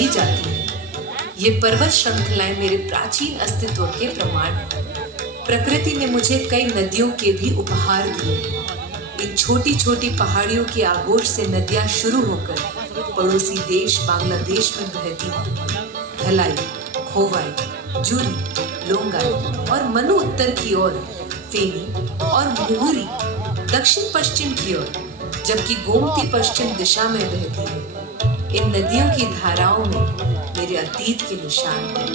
ही जाती है। ये पर्वत श्रृंखलाएं मेरे प्राचीन अस्तित्व के प्रमाण हैं। प्रकृति ने मुझे कई नदियों के भी उपहार दिए हैं। इन छोटी छोटी पहाड़ियों की आगोश से नदियां शुरू होकर पड़ोसी देश बांग्लादेश में बहती हैं। धलाई, खोवाई, जूरी, लोंगाई और मनु उत्तर की ओर, फेनी और मुहुरी दक्षिण पश्चिम की ओर, जबकि गोमती पश्चिम दिशा में बहती है। इन नदियों की धाराओं में मेरे अतीत के निशान हैं।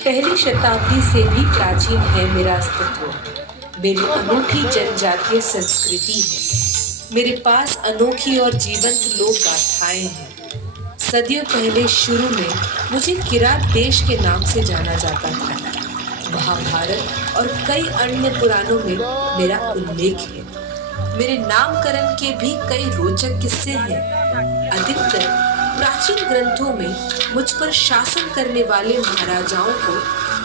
पहली शताब्दी से भी प्राचीन है मेरा अस्तित्व। मेरी अनोखी जनजातीय संस्कृति है। मेरे पास अनोखी और जीवंत लोक गाथाएं हैं। सदियों पहले शुरू में मुझे किरात देश के नाम से जाना जाता था। महाभारत और कई अन्य पुराणों में मेरा उल्लेख है। मेरे नामकरण के भी कई रोचक किस्से हैं। अधिकतर प्राचीन ग्रंथों में मुझ पर शासन करने वाले महाराजाओं को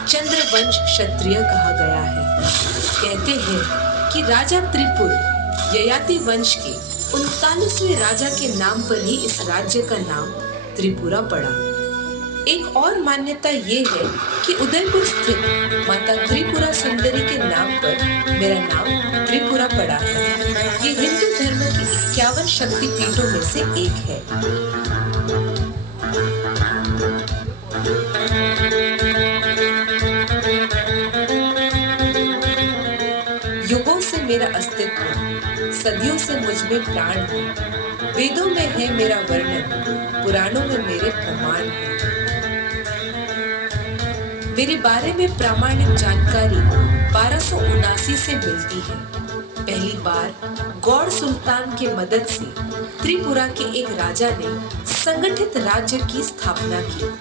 चंद्रवंश क्षत्रिय कहा गया है। कहते हैं कि राजा त्रिपुर ययाति वंश के 39वें राजा के नाम पर ही इस राज्य का नाम त्रिपुरा पड़ा। एक और मान्यता ये है कि उदयपुर स्थित माता त्रिपुरा सुंदरी के नाम पर मेरा नाम त्रिपुरा पड़ा है। ये हिंदू धर्म की 51 शक्तिपीठों में से एक है। युगों से मेरा अस्तित्व, सदियों से मुझ में प्राण है। वेदों में है मेरा वर्णन, पुराणों में मेरे प्रमाण हैं। मेरे बारे में प्रामाणिक जानकारी 1279 से मिलती है। पहली बार गौड़ सुल्तान के मदद से त्रिपुरा के एक राजा ने संगठित राज्य की स्थापना की।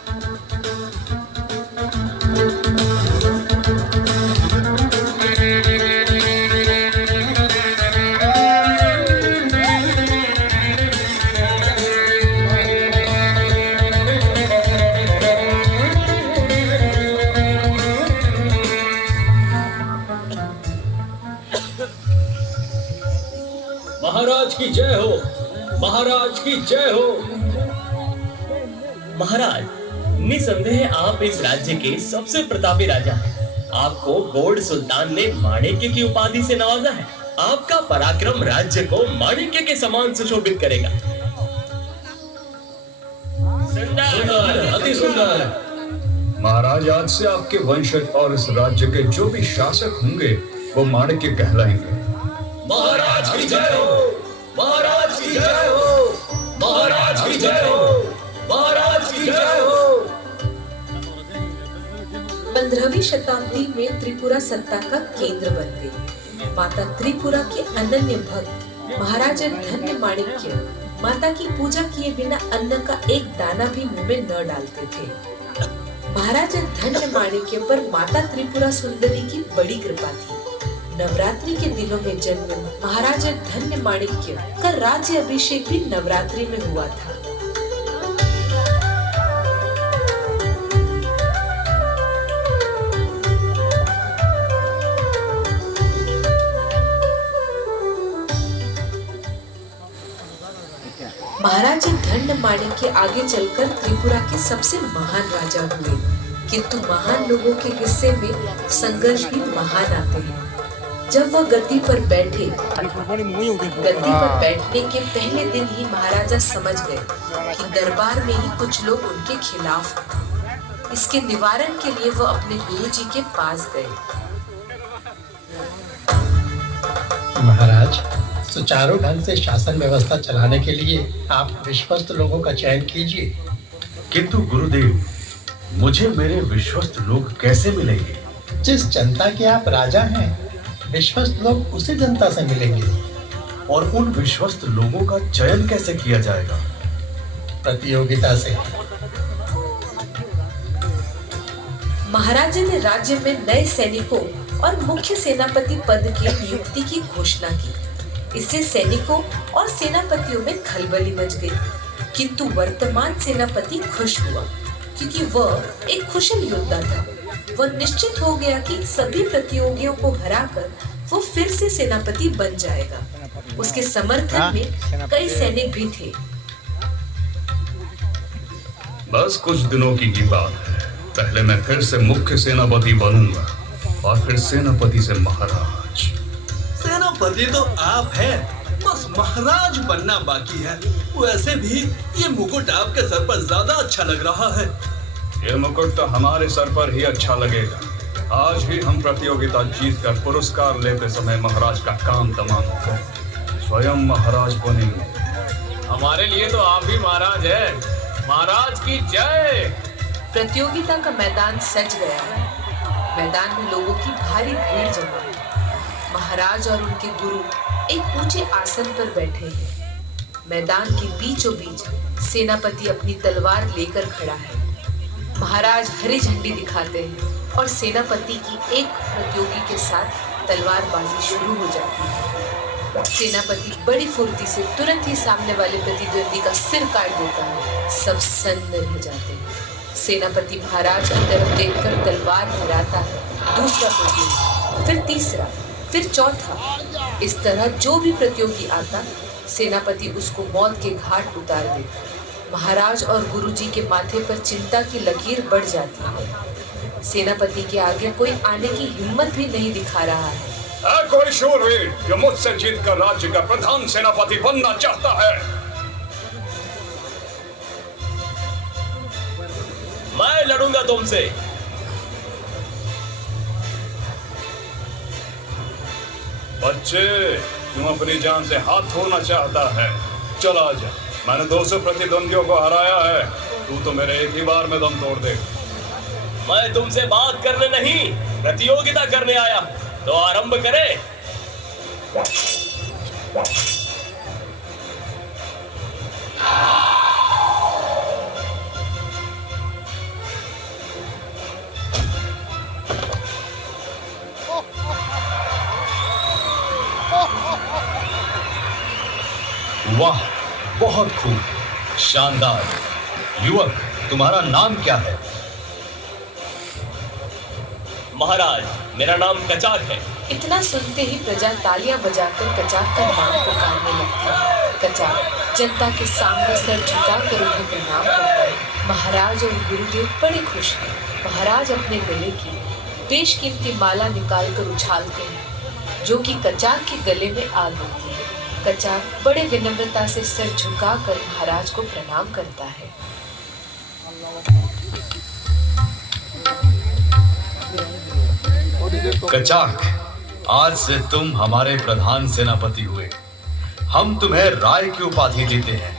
महाराज की जय हो, महाराज की जय हो। महाराज, निसंदेह आप इस राज्य के सबसे प्रतापी राजा हैं। आपको गौड़ सुल्तान ने माणिक्य की उपाधि से नवाजा है। आपका पराक्रम राज्य को माणिक्य के समान सुशोभित करेगा। सुंदर, अति सुंदर। महाराज, आज से आपके वंशज और इस राज्य के जो भी शासक होंगे वो माणिक्य कहलाएंगे। महाराज की जय हो, महाराज की जय हो, महाराज की जय हो, महाराज की जय हो। 15वीं शताब्दी में त्रिपुरा सत्ता का केंद्र बन गई। माता त्रिपुरा के अनन्य भक्त महाराजा धन्य माणिक्य माता की पूजा किए बिना अन्न का एक दाना भी मुंह में न डालते थे। महाराजा धन्य माणिक्य पर माता त्रिपुरा सुंदरी की बड़ी कृपा थी। नवरात्रि के दिनों में जन्मे महाराजा धन्य माणिक्य का राज्य अभिषेक भी नवरात्रि में हुआ था। महाराजा धन्य माणिक्य आगे चलकर त्रिपुरा के सबसे महान राजा हुए, किंतु महान लोगों के हिस्से में संघर्ष भी महान आते हैं। जब वह गद्दी पर बैठने के पहले दिन ही महाराजा समझ गए कि दरबार में ही कुछ लोग उनके खिलाफ हैं। इसके निवारण के लिए वह अपने गुरुजी के पास गए। महाराज, सुचारू ढंग से शासन व्यवस्था चलाने के लिए आप विश्वस्त लोगों का चयन कीजिए। किंतु गुरुदेव, मुझे मेरे विश्वस्त लोग कैसे मिलेंगे? जिस जनता के आप राजा हैं, विश्वस्त लोग उसी जनता से मिलेंगे। और उन विश्वस्त लोगों का चयन कैसे किया जाएगा? प्रतियोगिता से। महाराजा ने राज्य में नए सैनिकों और मुख्य सेनापति पद की नियुक्ति की घोषणा की। इससे सैनिकों और सेनापतियों में खलबली मच गई। किंतु वर्तमान सेनापति खुश हुआ क्योंकि वह एक कुशल योद्धा था। वह निश्चित हो गया कि सभी प्रतियोगियों को हराकर वो फिर से सेनापति बन जाएगा। उसके समर्थन में कई सैनिक भी थे। बस कुछ दिनों की ही बात है। पहले मैं फिर से मुख्य सेनापति बनूंगा और फिर सेनापति से महाराज। सेनापति तो आप हैं, बस महाराज बनना बाकी है। वैसे भी ये मुकुट आपके सर पर ज्यादा अच्छा लग रहा है। ये मुकुट तो हमारे सर पर ही अच्छा लगेगा। आज ही हम प्रतियोगिता जीतकर पुरस्कार लेते समय महाराज का काम तमाम होगा। स्वयं महाराज बनेंगे। हमारे लिए तो आप ही महाराज हैं। महाराज की जय। प्रतियोगिता का मैदान सज गया। मैदान में लोगों की भारी भीड़ जमा है। महाराज और उनके गुरु एक ऊंचे आसन पर बैठे हैं। मैदान के बीचों बीच सेनापति अपनी तलवार लेकर खड़ा है। महाराज हरी झंडी दिखाते हैं और सेनापति की एक प्रतियोगी के साथ तलवारबाजी शुरू हो जाती है। सेनापति बड़ी फुर्ती से तुरंत ही सामने वाले प्रतिद्वंदी का सिर काट देता है। सब सन्न रह जाते हैं। सेनापति महाराज की तरफ देखकर तलवार हिलाता है। दूसरा प्रतियोगी, फिर तीसरा, फिर चौथा। इस तरह जो भी प्रतियोगी आता, सेनापति उसको मौत के घाट उतार देता। महाराज और गुरुजी के माथे पर चिंता की लकीर बढ़ जाती है। सेनापति के आगे कोई आने की हिम्मत भी नहीं दिखा रहा है। कोई शूरवीर जो मुझसे जीतकर राज्य का प्रधान सेनापति बनना चाहता है? मैं लड़ूंगा तुमसे। बच्चे, तुम अपनी जान से हाथ धोना चाहता है? चला जा। मैंने 200 प्रतिद्वंदियों को हराया है। तू तो मेरे एक ही बार में दम तोड़ दे। मैं तुमसे बात करने नहीं, प्रतियोगिता करने आया। तो आरंभ करें। वाह, बहुत खूब, शानदार। युवक, तुम्हारा नाम क्या है? महाराज, मेरा नाम कचाक है। इतना सुनते ही प्रजा तालियां बजाकर कचाक का नाम पुकारने लगती है। कचाक जनता के सामने सर झुकाकर उन्हें प्रणाम करता है। महाराज और गुरुदेव बड़े खुश हैं। महाराज अपने गले की बेशकीमती माला निकालकर उछालते हैं, जो कि कचाक के गले में आ गई है। कचाक बड़े विनम्रता से सर झुकाकर महाराज को प्रणाम करता है। कचाक, आज से तुम हमारे प्रधान सेनापति हुए। हम तुम्हें राय की उपाधि देते हैं।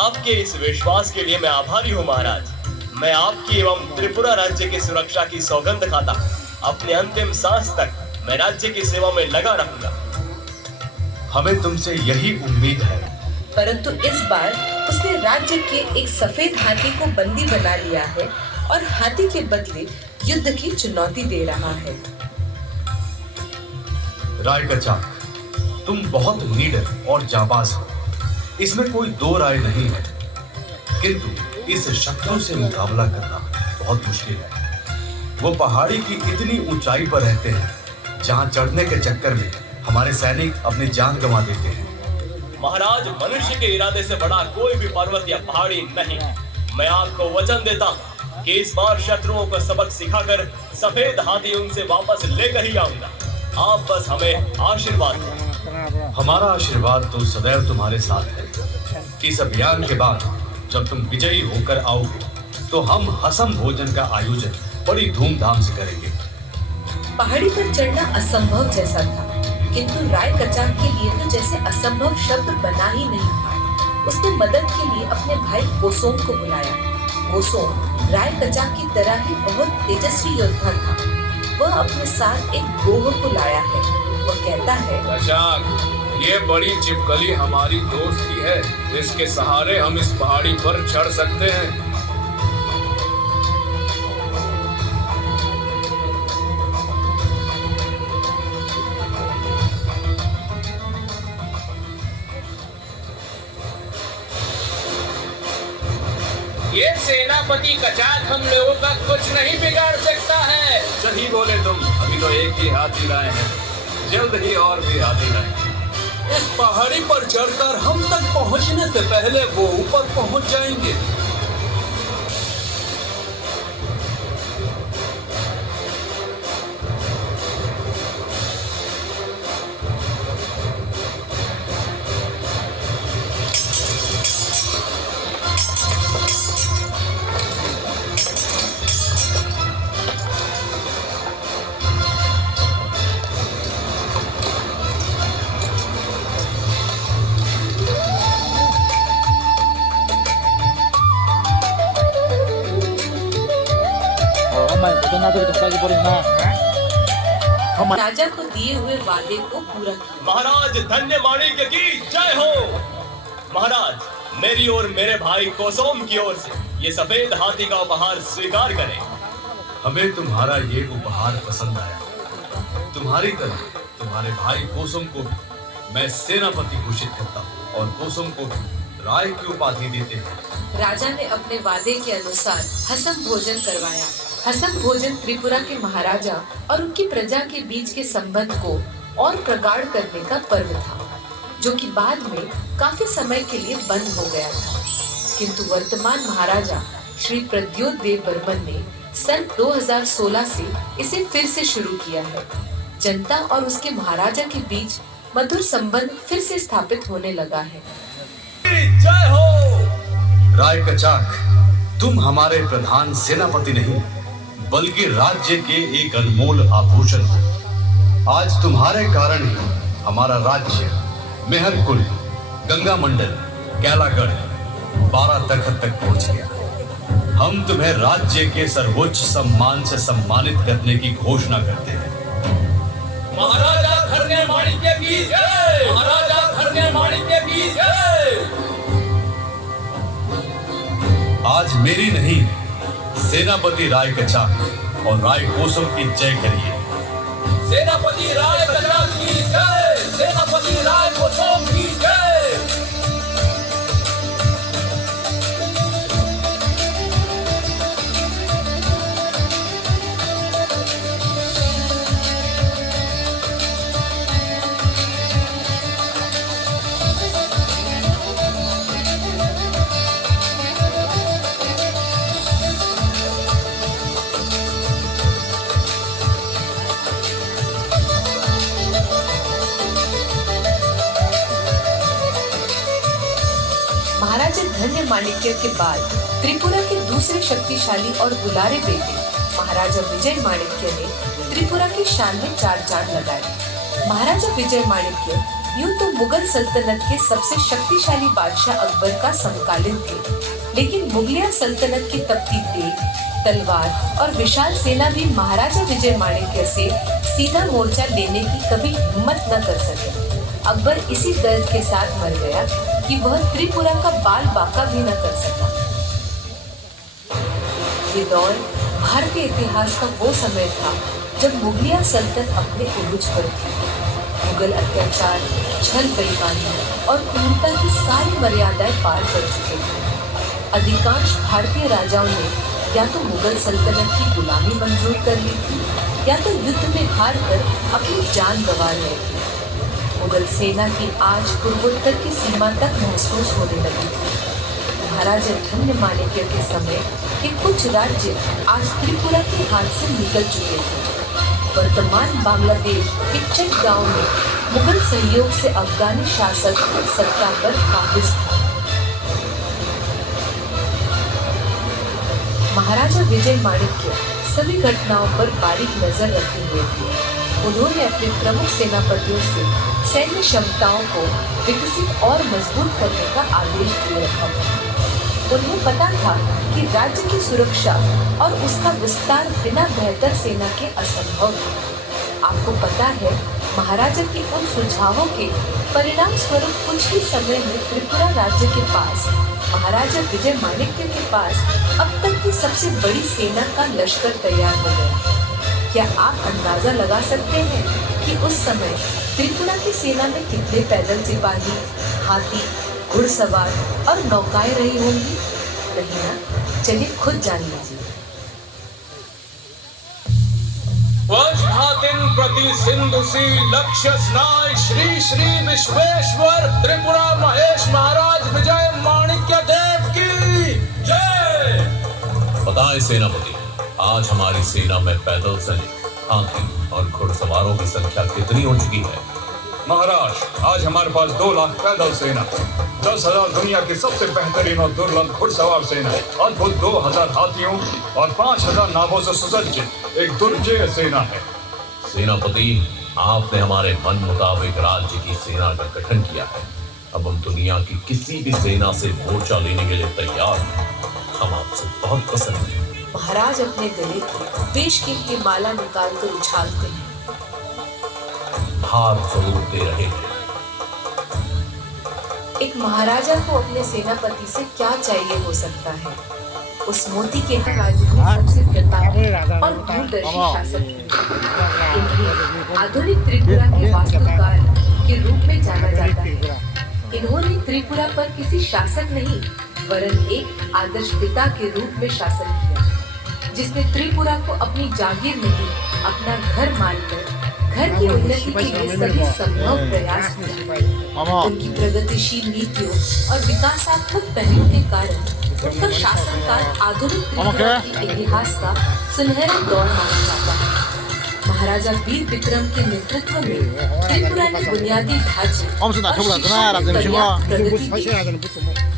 आपके इस विश्वास के लिए मैं आभारी हूँ महाराज। मैं आपकी एवं त्रिपुरा राज्य की सुरक्षा की सौगंध खाता। अपने अंतिम सांस तक मैं राज्य की सेवा में लगा रहूंगा। हमें तुमसे यही उम्मीद है। परंतु इस बार उसने राज्य के एक सफेद हाथी को बंदी बना लिया है और हाथी के बदले युद्ध की चुनौती दे रहा है। राय कचाक, तुम बहुत नीडर और जाबाज हो, इसमें कोई दो राय नहीं है। किंतु इस शत्रु से मुकाबला करना बहुत मुश्किल है। वो पहाड़ी की इतनी ऊंचाई पर रहते हैं जहां चढ़ने के चक्कर में हमारे सैनिक अपनी जान गंवा देते हैं। महाराज, मनुष्य के इरादे से बड़ा कोई भी पर्वत या पहाड़ी नहीं। मैं आपको वचन देता हूँ कि इस बार शत्रुओं को सबक सिखाकर सफेद हाथी उनसे वापस लेकर ही आऊंगा। आप बस हमें आशीर्वाद दें। हमारा आशीर्वाद तो सदैव तुम्हारे साथ है। इस अभियान के बाद जब तुम विजयी होकर आओगे तो हम हसम भोजन का आयोजन बड़ी धूमधाम से करेंगे। पहाड़ी पर चढ़ना असंभव जैसा था, किंतु राय कचाक के लिए तो जैसे असंभव शब्द बना ही नहीं था। उसने मदद के लिए अपने भाई गोसोम को बुलाया। गोसोम राय कचाक की तरह ही बहुत तेजस्वी योद्धा था। वह अपने साथ एक गोह को लाया है। वह कहता है, कचाक, ये बड़ी चिपकली हमारी दोस्ती है। इसके सहारे हम इस पहाड़ी पर चढ़ सकते हैं। ये सेनापति कचाक हम लोगों का कुछ नहीं बिगाड़ सकता है। सही बोले तुम, अभी तो एक ही हाथी लाए हैं, जल्द ही और भी हाथी लाएंगे। इस पहाड़ी पर चढ़कर हम तक पहुंचने से पहले वो ऊपर पहुंच जाएंगे। राजा को दिए हुए वादे को पूरा किया। महाराज धन्य माणिक्य की जय हो। महाराज, मेरी और मेरे भाई कोसोम की ओर से ये सफेद हाथी का उपहार स्वीकार करें। हमें तुम्हारा ये उपहार पसंद आया। तुम्हारी तरह तुम्हारे भाई कोसम को भी मैं सेनापति घोषित करता हूँ और कोसम को भी राय की उपाधि देते हैं। राजा ने अपने वादे के अनुसार हसम भोजन करवाया। हसम भोजन त्रिपुरा के महाराजा और उनकी प्रजा के बीच के संबंध को और प्रगाढ़ करने का पर्व था, जो कि बाद में काफी समय के लिए बंद हो गया था। किंतु वर्तमान महाराजा श्री प्रद्योत देव बर्मन ने सन 2016 से इसे फिर से शुरू किया है। जनता और उसके महाराजा के बीच मधुर संबंध फिर से स्थापित होने लगा है। जय हो। राय कचाक, तुम हमारे प्रधान सेनापति नहीं बल्कि राज्य के एक अनमोल आभूषण हो। आज तुम्हारे कारण ही हमारा राज्य मेहरकुल, गंगा मंडल, कैलागढ़, 12 तखत तक पहुंच गया। हम तुम्हें राज्य के सर्वोच्च सम्मान से सम्मानित करने की घोषणा करते हैं। महाराजा धन्य माणिक्य की जय। महाराजा धन्य माणिक्य की जय। आज मेरी नहीं, सेनापति राय कचाक और राय कोसम की जय करिए। सेनापति राय कचाक की जय। सेनापति राय कोसम की जय। महाराजा धन्य माणिक्य के बाद त्रिपुरा के दूसरे शक्तिशाली और दुलारे बेटे महाराजा विजय माणिक्य ने त्रिपुरा की शान में 4 चांद लगाए। महाराजा विजय माणिक्य यूं तो मुगल सल्तनत के सबसे शक्तिशाली बादशाह अकबर का समकालीन थे, लेकिन मुगलिया सल्तनत की तपती तेज, तलवार और विशाल सेना भी महाराजा विजय माणिक्य से सीधा मोर्चा लेने की कभी हिम्मत न कर सके। अकबर इसी दर्द के साथ मर गया कि वह त्रिपुरा का बाल बांका भी न कर सका। ये दौर भारतीय इतिहास का वो समय था जब मुगलिया सल्तनत अपने उरूज पर थी। मुगल अत्याचार, छल, बेईमानी और क्रूरता की सारी मर्यादाएं पार कर चुके थे। अधिकांश भारतीय राजाओं ने या तो मुगल सल्तनत की गुलामी मंजूर कर ली थी या तो युद्ध में हार कर अपनी जान गंवा रहे थे। मुगल सेना की आज पूर्वोत्तर की सीमा तक महसूस होने लगी थी। महाराजा धन्य माणिक्य के समय के कुछ राज्य आज त्रिपुरा के हाथ से निकल चुके थे। वर्तमान बांग्लादेश के चक गांव में मुगल सहयोग से अफगानी शासक सत्ता पर काबिज था। महाराजा विजय माणिक्य सभी घटनाओं पर बारीक नजर रखे हुए थे। उन्होंने अपने प्रमुख सेनापतियों से सैन्य क्षमताओं को विकसित और मजबूत करने का आदेश दिए रखा था। उन्हें पता था कि राज्य की सुरक्षा और उसका विस्तार बिना बेहतर सेना के असंभव है। आपको पता है, महाराजा के उन सुझावों के परिणाम स्वरूप कुछ ही समय में त्रिपुरा राज्य के पास महाराजा विजय माणिक्य के पास अब तक की सबसे बड़ी सेना का लश्कर तैयार हो गया। क्या आप अंदाजा लगा सकते हैं कि उस समय त्रिपुरा की सेना में कितने पैदल सिपाही, हाथी, घुड़सवार और नौकाएं रही होंगी? नहीं ना? चलिए खुद जान लीजिए। वज्भातिन प्रति सिंधुसी लक्ष्य स्नाय श्री श्री विश्वेश्वर त्रिपुरा महेश महाराज विजय माणिक्य देव की जय। बताएं सेनापति, आज हमारी सेना में पैदल सैनिक, हाथी और घुड़सवारों की संख्या कितनी हो चुकी है? महाराज, आज हमारे पास 2 लाख पैदल सेना, 10,000 दुनिया की सबसे बेहतरीन और दुर्लभ घुड़सवार सेना, अद्भुत 2,000 हाथियों और 5,000 नावों से सुसज्जित एक दुर्जय सेना है। सेनापति, आपने हमारे मन मुताबिक राज्य की सेना का गठन किया है। अब हम दुनिया की किसी भी सेना से मोर्चा लेने के लिए तैयार हैं। हम आपसे बहुत पसंद हैं। महाराज अपने गले की बेशकीमती माला निकालकर उछालते हैं। हार जरूर दे रहे हैं। एक महाराजा को अपने सेनापति से क्या चाहिए हो सकता है? उस मोती के राज्य में सबसे प्रतापी और दूरदर्शी शासक थे। इन्हें आधुनिक त्रिपुरा के वास्तुकार के रूप में जाना जाता है। इन्होंने त्रिपुरा पर किसी शासक नहीं, वरन एक आदर्श पिता के रूप में शासन किया, जिसने त्रिपुरा को अपनी जागीर नहीं, अपना घर मानकर घर की उन्नति के लिए सभी संभव प्रयास किया। उनकी प्रगतिशील नीतियों और विकासात्मक पहलों के कारण उनका शासनकाल आधुनिक त्रिपुरा के इतिहास का सुनहरा दौर माना जाता है। महाराजा वीर विक्रम के नेतृत्व में त्रिपुरा ने बुनियादी ढांचे और शिक्षा में पर्याप्त प्रगति की।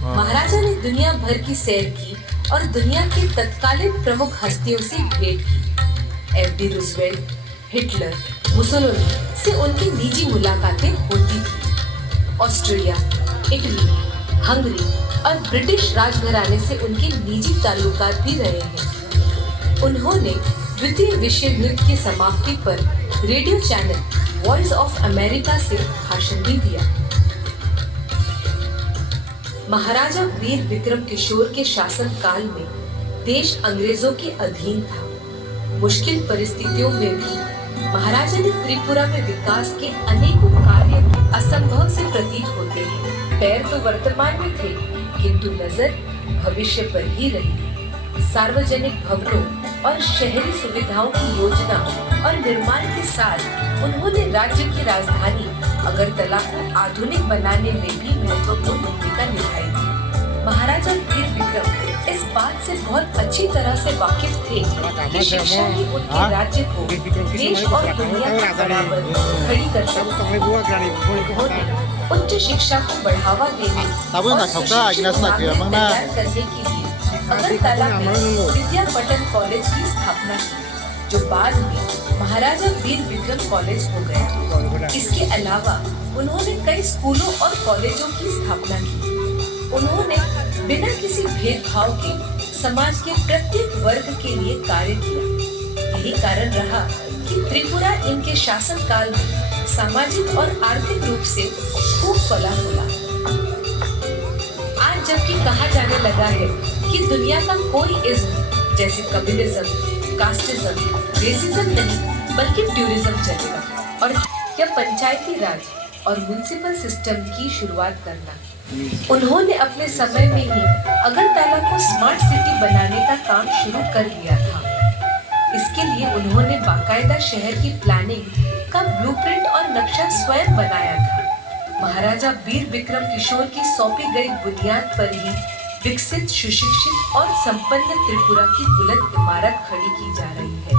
महाराजा ने दुनिया भर की सैर की और दुनिया के तत्कालीन प्रमुख हस्तियों से भेंट की। एफ.डी. रूजवेल्ट, हिटलर, मुसोलिनी से उनकी निजी मुलाकातें होती थी। ऑस्ट्रिया, इटली, हंगरी और ब्रिटिश राजघराने से उनके निजी ताल्लुकात भी रहे हैं। उन्होंने द्वितीय विश्व युद्ध की समाप्ति पर radio channel voice of America से भाषण भी दिया। महाराजा वीर विक्रम किशोर के शासन काल में देश अंग्रेजों के अधीन था। मुश्किल परिस्थितियों में भी महाराजा ने त्रिपुरा में विकास के अनेकों कार्य असंभव से प्रतीत होते हैं। पैर तो वर्तमान में थे, किंतु नजर भविष्य पर ही रही। सार्वजनिक भवनों और शहरी सुविधाओं की योजना और निर्माण के साथ उन्होंने राज्य की राजधानी अगरतला को आधुनिक बनाने में भी महत्वपूर्ण भूमिका निभाई थी। महाराजा वीर विक्रम इस बात से बहुत अच्छी तरह से वाकिफ थे कि शिक्षा ही उनके राज्य को देश और दुनिया के बराबर खड़ी कर सकती है। उन्होंने उच्च शिक्षा को बढ़ावा देने और सुशिक्षित नागरिक तैयार करने के लिए अगरतला में विद्यापटन कॉलेज की स्थापना की, जो बाद में महाराजा वीर विक्रम कॉलेज हो गया। इसके अलावा उन्होंने कई स्कूलों और कॉलेजों की स्थापना की। उन्होंने बिना किसी भेदभाव के समाज के प्रत्येक वर्ग के लिए कार्य किया। यही कारण रहा कि त्रिपुरा इनके शासन काल में सामाजिक और आर्थिक रूप से खूब फला फूला। आज जबकि कहा जाने लगा है कि दुनिया का कोई इज्म जैसे कम्युनिज्म, कास्टिज्म, रेसिज्म नहीं बल्कि ट्यूरिज्म चलेगा और यह पंचायती राज और म्युनिसिपल सिस्टम की शुरुआत करना। उन्होंने अपने समय में ही अगरतला को स्मार्ट सिटी बनाने का काम शुरू कर दिया था। इसके लिए उन्होंने बाकायदा शहर की प्लानिंग का ब्लूप्रिंट और नक्शा स्वयं बनाया था। महाराजा वीर विक्रम किशोर की सौंपी गई बुनियाद पर ही विकसित, सुशिक्षित और संपन्न त्रिपुरा की बुलंद इमारत खड़ी की जा रही है।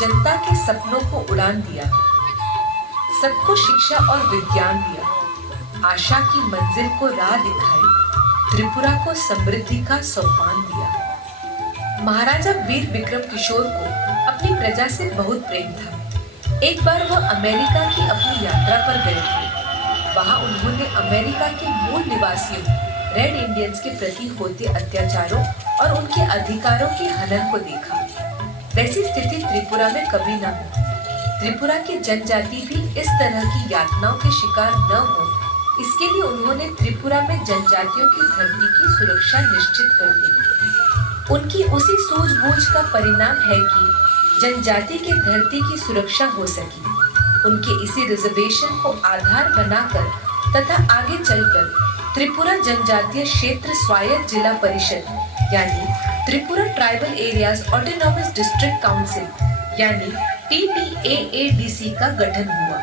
जनता के सपनों को उड़ान दिया, सबको शिक्षा और विज्ञान दिया, आशा की मंजिल को राह दिखाई, त्रिपुरा को समृद्धि का सोपान दिया। महाराजा वीर विक्रम किशोर को अपनी प्रजा से बहुत प्रेम था। एक बार वह अमेरिका की अपनी यात्रा पर गए थे। वहां उन्होंने अमेरिका के मूल निवासियों रेड इंडियंस के प्रति होते अत्याचारों और उनके अधिकारों के हनन को देखा। वैसी स्थिति त्रिपुरा में कभी न हो। त्रिपुरा की जनजाति भी इस तरह की यातनाओं के शिकार न हो, इसके लिए उन्होंने त्रिपुरा में जनजातियों की धरती की सुरक्षा निश्चित कर दी। उनकी उसी सूझबूझ का परिणाम है कि जनजाति की धरती की सुरक्षा हो सकी। उनके इसी रिजर्वेशन को आधार बनाकर तथा आगे चलकर त्रिपुरा जनजातीय क्षेत्र स्वायत्त जिला परिषद यानी Tripura tribal areas autonomous district council यानी TTAADC का गठन हुआ।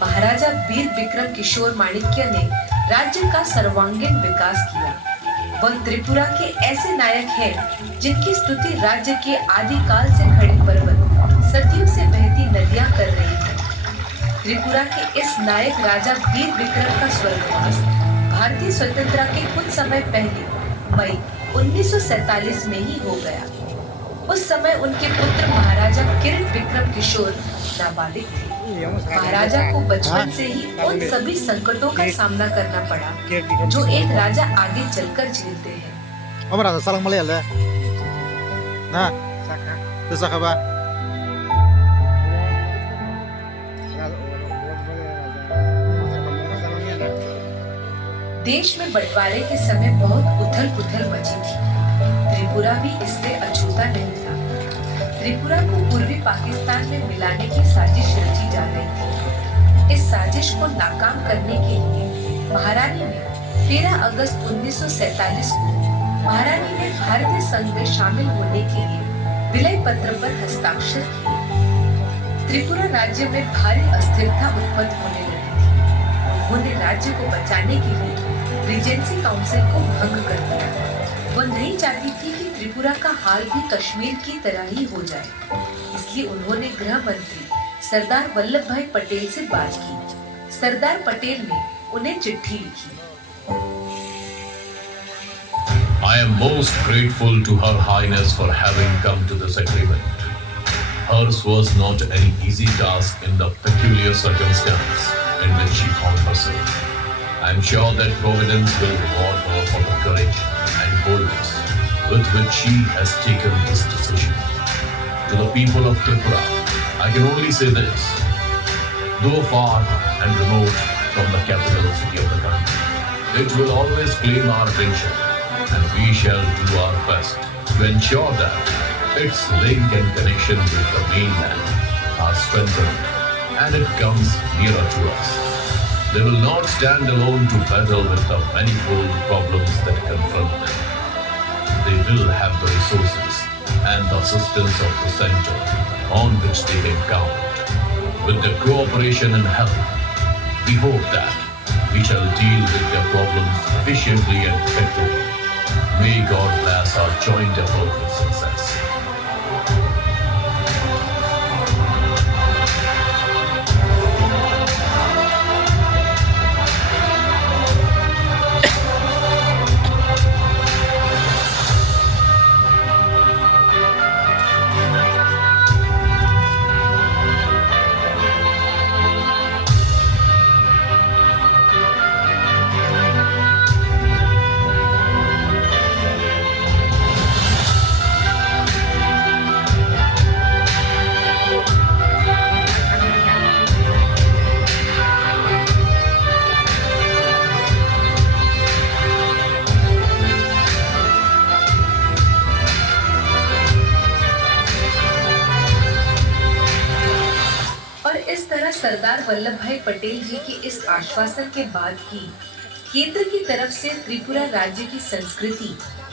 महाराजा वीर विक्रम किशोर माणिक्य ने राज्य का सर्वांगीण विकास किया। वह त्रिपुरा के ऐसे नायक हैं जिनकी स्तुति राज्य के आदिकाल से खड़े पर्वत सदियों से बहती नदियां कर रही हैं। त्रिपुरा के इस नायक राजा वीर विक्रम का स्वर्गवास भारतीय स्वतंत्रता के कुछ समय पहले मई 1947 में ही हो गया। उस समय उनके पुत्र महाराजा किरण विक्रम किशोर नाबालिग थे। महाराजा को बचपन से ही उन सभी संकटों का सामना करना पड़ा जो एक राजा आगे चलकर झेलते हैं। Om rasa salang Malaya le. Nah, bisa kaba. देश में बंटवारे के समय बहुत उथल-पुथल मची थी। त्रिपुरा भी इससे अछूता नहीं था। त्रिपुरा को पूर्वी पाकिस्तान में मिलाने की साजिश रची जा रही थी। इस साजिश को नाकाम करने के लिए महारानी ने 13 अगस्त 1947 को महारानी ने भारतीय संघ में शामिल होने के लिए विलय पत्र पर हस्ताक्षर किए। त्रिपुरा राज्य में भारी अस्थिरता उत्पन्न होने लगी थी। उन्होंने राज्य को बचाने के लिए रीजेंसी काउंसिल को भंग कर दिया। वह नहीं चाहती थी कि त्रिपुरा का हाल भी कश्मीर की तरह ही हो जाए, इसलिए उन्होंने गृह मंत्री सरदार वल्लभ भाई पटेल से बात की। सरदार पटेल ने उन्हें चिट्ठी लिखी। I am most grateful to Her Highness for having come to this agreement. Hers was not an easy task in the peculiar circumstance in which she found herself. I am sure that Providence will reward her for the courage and boldness with which she has taken this decision. To the people of Tripura, I can only say this: though far and remote from the capital city of the country, it will always claim our attention, and we shall do our best to ensure that its link and connection with the mainland are strengthened and it comes nearer to us. They will not stand alone to battle with the manifold problems that confront them. They will have the resources and the assistance of the center on which they can count. With their cooperation and help, we hope that we shall deal with their problems efficiently and effectively. May God bless our joint effort with success. Sardar Vallabh भाई पटेल जी के इस आश्वासन के बाद ही केंद्र की तरफ से त्रिपुरा राज्य की संस्कृति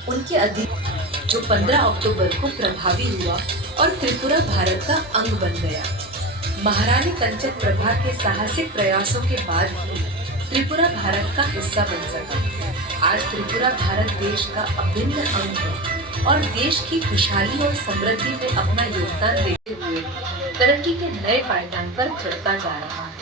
उनके अधीन जो 15 अक्टूबर को प्रभावी हुआ और त्रिपुरा भारत का अंग बन गया। महारानी कंचन प्रभा के साहसिक प्रयासों के बाद ही त्रिपुरा भारत का हिस्सा बन सका। आज त्रिपुरा भारत देश का अभिन्न अंग है और देश की खुशहाली और समृद्धि में अपना योगदान देते हुए तरक्की के नए पायदान पर चढ़ता जा रहा है।